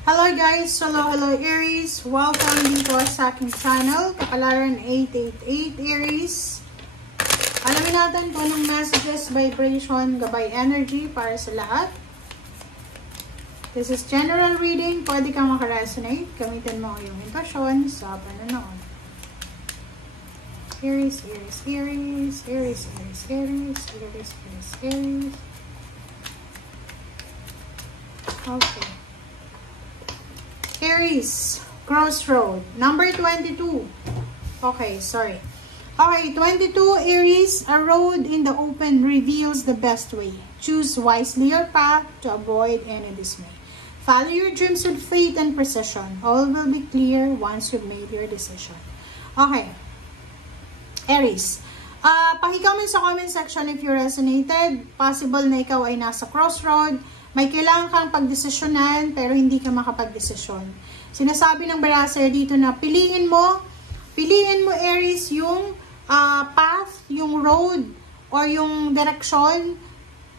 Hello guys! Hello Aries! Welcome dito sa aking channel, Kapalaran 888 Aries. Alamin natin kung anong messages, vibration, gabay energy para sa lahat. This is general reading. Pwede kang makaresonate. Gamitin mo yung intuition sa panonood. Aries, Aries, Aries, Aries, Aries, Aries, Aries, Aries, Aries. Okay. Aries, crossroad, number 22. Okay, sorry. Okay, 22, Aries, a road in the open reveals the best way. Choose wisely your path to avoid any dismay. Follow your dreams with faith and precision. All will be clear once you've made your decision. Okay. Aries, pakicomment sa comment section if you resonated. Possible na ikaw ay nasa crossroad. May kailangan kang pagdesisyonan pero hindi ka makapagdesisyon. Sinasabi ng Baraser dito na piliin mo Aries yung path, yung road or yung direksyon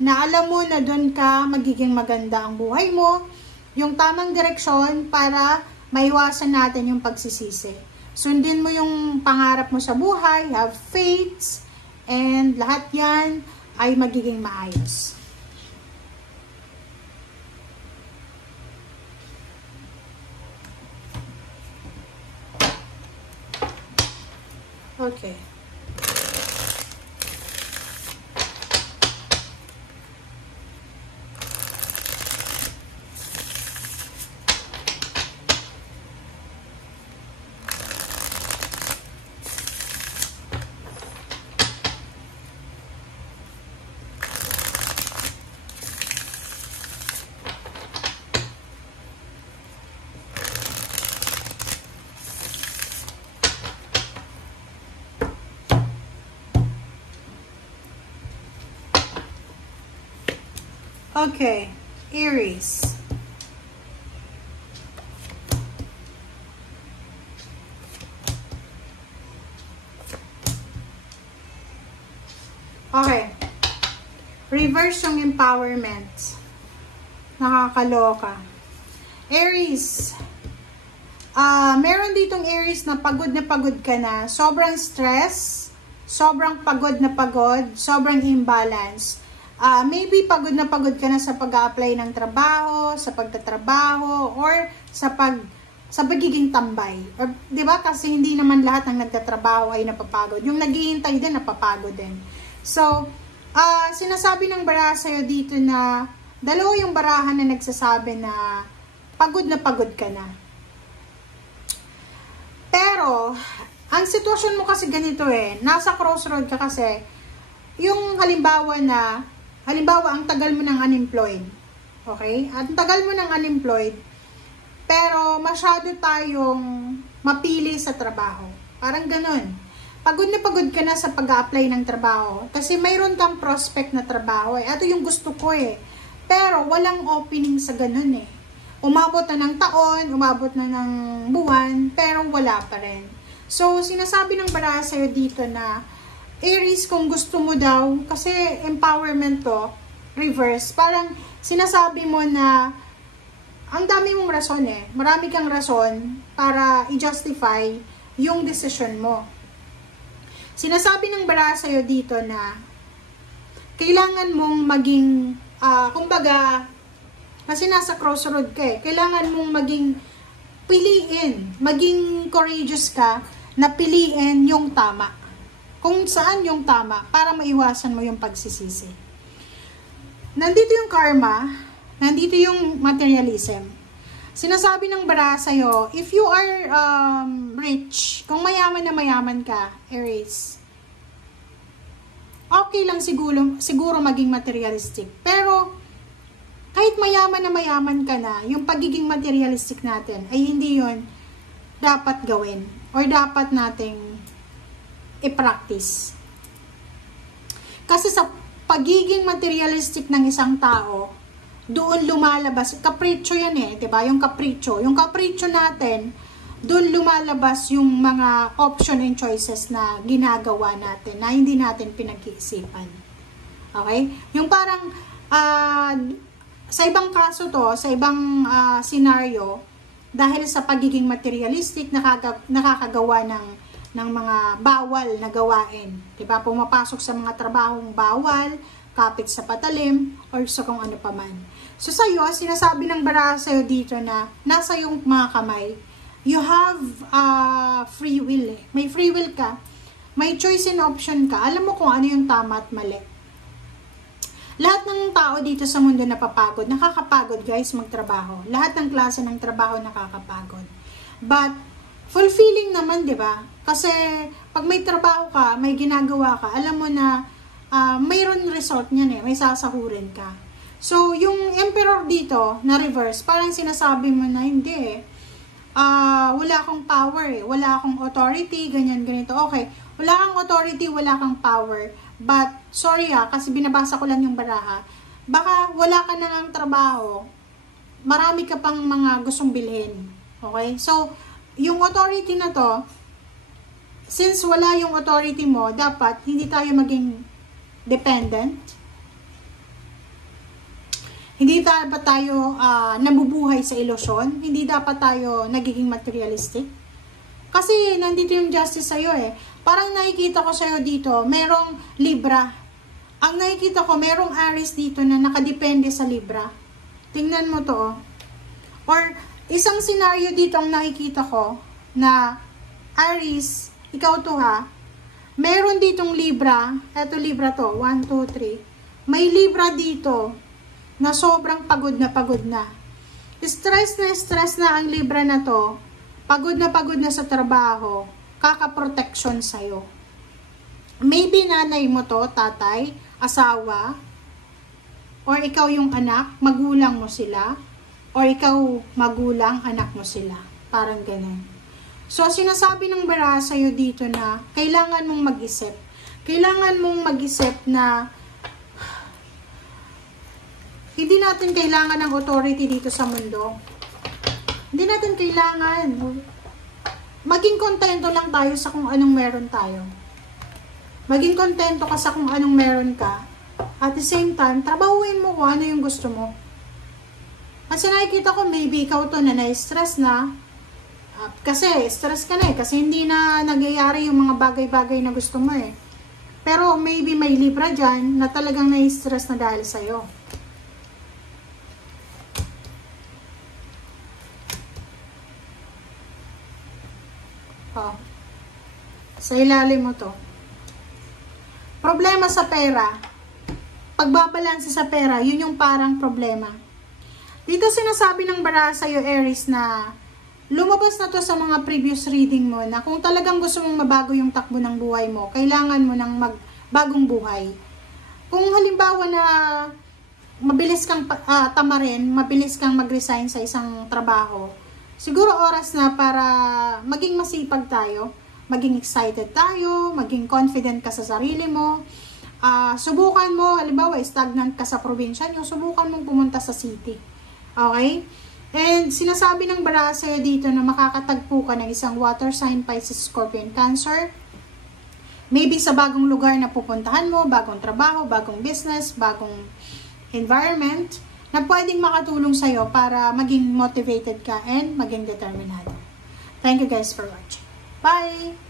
na alam mo na doon ka magiging maganda ang buhay mo. Yung tamang direksyon para maiwasan natin yung pagsisisi. Sundin mo yung pangarap mo sa buhay, have faith, and lahat yan ay magiging maayos. Okay. Okay, Aries. Okay. Reverse yung empowerment. Nakakaloka. Aries. Meron ditong Aries na pagod ka na. Sobrang stress. Sobrang pagod, sobrang imbalance. Maybe pagod ka na sa pag-a-apply ng trabaho, sa pagtatrabaho, or sa pagiging tambay. Or, 'di ba? Kasi hindi naman lahat ng nagtatrabaho ay napapagod. Yung naghihintay din napapagod din. So, sinasabi ng bara sa'yo dito na dalawa yung barahan na nagsasabi na pagod ka na. Pero, ang sitwasyon mo kasi ganito nasa crossroad ka kasi, yung halimbawa, ang tagal mo ng unemployed. Okay? Ang tagal mo ng unemployed, pero masyado tayong mapili sa trabaho. Parang ganun. Pagod ka na sa pag-a-apply ng trabaho. Kasi mayroon kang prospect na trabaho. Ito yung gusto ko Pero walang opening sa ganun Umabot na ng taon, umabot na ng buwan, pero wala pa rin. So, sinasabi ng bara sa'yo dito na Aries, kung gusto mo daw, kasi empowerment to, reverse, parang sinasabi mo na ang dami mong rason marami kang rason para i-justify yung decision mo. Sinasabi ng bara sa'yo dito na kailangan mong maging, kumbaga, kasi nasa crossroad ka kailangan mong maging courageous ka na piliin yung tama. Kung saan yung tama para maiwasan mo yung pagsisisi. Nandito yung karma, nandito yung materialism. Sinasabi ng bara sa'yo, if you are rich, kung mayaman na mayaman ka, Aries, okay lang siguro maging materialistic. Pero, kahit mayaman na mayaman ka na, yung pagiging materialistic natin, ay hindi yun dapat gawin or dapat nating i-practice. Kasi sa pagiging materialistic ng isang tao, doon lumalabas, kapritsyo yan diba? Yung kapritsyo natin, doon lumalabas yung mga option and choices na ginagawa natin, na hindi natin pinag-iisipan. Okay? Yung parang, Sa ibang kaso to, sa ibang scenario, dahil sa pagiging materialistic, nakakagawa ng mga bawal na gawain. Diba? Pumapasok sa mga trabahong bawal, kapit sa patalim, or sa kung ano paman. So sa'yo, sinasabi ng baraha sa'yo dito na nasa yung mga kamay, you have free will. May free will ka. May choice and option ka. Alam mo kung ano yung tama at mali. Lahat ng tao dito sa mundo napapagod. Nakakapagod guys magtrabaho. Lahat ng klase ng trabaho nakakapagod. But, fulfilling naman, di ba? Kasi, pag may trabaho ka, may ginagawa ka, alam mo na mayroon result niyan eh. May sasahurin ka. So, yung emperor dito, na reverse, parang sinasabi mo na hindi eh. Wala akong power eh. Wala akong authority, ganyan, ganito. Okay, wala kang authority, wala kang power. But, sorry kasi binabasa ko lang yung baraha. Baka wala ka na ng trabaho, marami ka pang mga gustong bilhin. Okay? So, yung authority na to, since wala yung authority mo, dapat hindi tayo maging dependent. Hindi dapat tayo nabubuhay sa ilusyon. Hindi dapat tayo nagiging materialistic. Kasi nandito yung justice sa'yo eh. Parang nakikita ko sa'yo dito, merong Libra. Ang nakikita ko, merong Aries dito na nakadepende sa Libra. Tingnan mo to. Or, isang scenario dito ang nakikita ko na Aries, ikaw to ha, meron ditong Libra, eto Libra to, 1, 2, 3. May Libra dito na sobrang pagod na. Stress na ang Libra na to. Pagod na sa trabaho, kaka-protection sa'yo. Maybe nanay mo to, tatay, asawa, or ikaw yung anak, magulang mo sila, or ikaw magulang, anak mo sila. Parang ganun. So, sinasabi ng baraha sa'yo dito na kailangan mong mag-isip. Kailangan mong mag-isip na hindi natin kailangan ng authority dito sa mundo. Hindi natin kailangan. Maging kontento lang tayo sa kung anong meron tayo. Maging kontento ka sa kung anong meron ka. At the same time, trabahuin mo kung ano yung gusto mo. Kasi nakikita ko, maybe ikaw to na na-stress na. Kasi stress ka na eh. Kasi hindi na nagyayari yung mga bagay-bagay na gusto mo eh. Pero maybe may Libra dyan na talagang na-stress na dahil sa'yo. Sa ilalim mo to. Problema sa pera. Pagbabalanse sa pera, yun yung parang problema. Dito sinasabi ng baraha sa'yo, Aries, na lumabas na to sa mga previous reading mo na kung talagang gusto mong mabago yung takbo ng buhay mo, kailangan mo ng magbagong buhay. Kung halimbawa na mabilis kang tamarin, mabilis kang mag-resign sa isang trabaho, siguro oras na para maging masipag tayo, maging excited tayo, maging confident ka sa sarili mo. Subukan mo, halimbawa, stagnant ka sa probinsya nyo, subukan mong pumunta sa city. Okay? And sinasabi ng baraha sa'yo dito na makakatagpo ka ng isang water sign, Pisces, Scorpion, Cancer. Maybe sa bagong lugar na pupuntahan mo, bagong trabaho, bagong business, bagong environment, na pwedeng makatulong sa'yo para maging motivated ka and maging determinado. Thank you guys for watching. Bye!